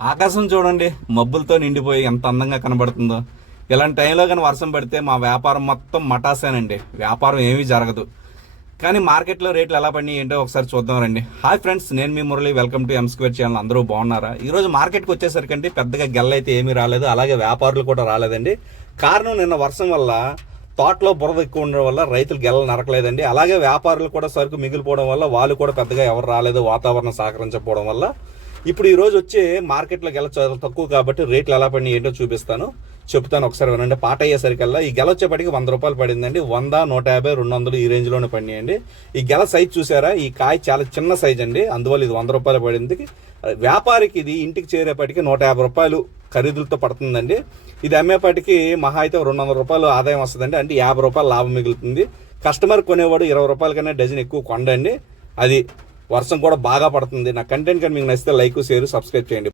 ఆకాశం చూడండి మబ్బులతో నిండిపోయి ఎంత అందంగా కనబడుతుందో. ఇలాంటి టైంలో కానీ వర్షం పడితే మా వ్యాపారం మొత్తం మటాసేనండి. వ్యాపారం ఏమీ జరగదు. కానీ మార్కెట్లో రేట్లు ఎలా పడినాయి ఏంటో ఒకసారి చూద్దాం రండి. హాయ్ ఫ్రెండ్స్ నేను మీ Murali. Welcome to M square channel అందరూ బాగున్నారా? ఈరోజు మార్కెట్కి వచ్చేసరికి పెద్దగా గెల్ల అయితే ఏమీ రాలేదు అలాగే వ్యాపారులు కూడా రాలేదండి. కారణం నిన్న వర్షం వల్ల తోటలో బురద ఎక్కువ ఉండడం వల్ల రైతులు గెల్ల నరకలేదండి. అలాగే వ్యాపారులు కూడా సరుకు మిగిలిపోవడం వల్ల వాళ్ళు కూడా పెద్దగా ఎవరు రాలేదు వాతావరణం సహకరించకపోవడం వల్ల. ఇప్పుడు ఈ రోజు వచ్చే మార్కెట్లో గెల చాలా తక్కువ కాబట్టి రేట్లు ఎలా పడినాయి ఏంటో చూపిస్తాను. చెప్తాను ఒకసారి వినండి. పాట అయ్యేసరికల్లా ఈ గెల వచ్చేపటికి వంద రూపాయలు పడిందండి. వంద నూట యాభై రెండు వందలు ఈ రేంజ్లోనే పడినాయండి. ఈ గెల సైజ్ చూసారా? ఈ కాయ చాలా చిన్న సైజ్ అండి. అందువల్ల ఇది వంద రూపాయలు పడింది. వ్యాపారికి ఇది ఇంటికి చేరేపటికి నూట యాభై రూపాయలు ఖరీదులతో పడుతుందండి. ఇది అమ్మేపాటికి మహా అయితే రెండు వందల రూపాయలు ఆదాయం వస్తుందండి. అంటే యాభై రూపాయలు లాభం మిగులుతుంది. కస్టమర్ కొనేవాడు ఇరవై రూపాయల కన్నా డజన్ ఎక్కువ కొండండి. అది వర్షం కూడా బాగా పడుతుంది. నా కంటెంట్ కానీ మీకు నచ్చితే లైక్ షేర్ సబ్స్క్రైబ్ చేయండి.